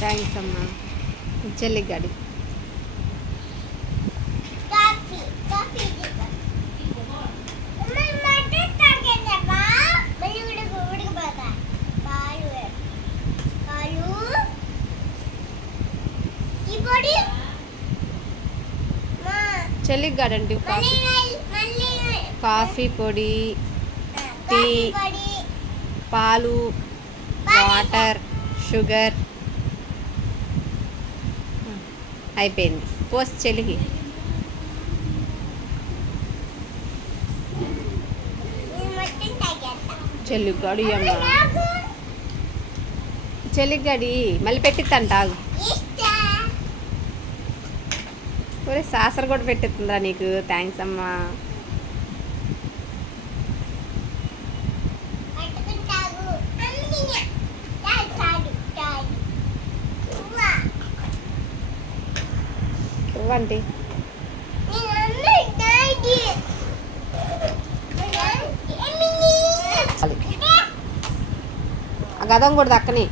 Thanks అమ్మా. చెల్లి గడి చెల్లి గడండి. కాఫీ పొడి, టీ, పాలు, వాటర్, షుగర్ అయిపోయింది. పోస్ట్ చెల్లికి. చెల్లి గడి అమ్మ. చెల్లి గడి మళ్ళీ పెట్టిద్దంటాగు. ఒరే సాసర కూడా పెట్టిస్తుందా నీకు? థ్యాంక్స్ అమ్మా. ఇవ్వండి. ఆ గదం కూడా దక్కని.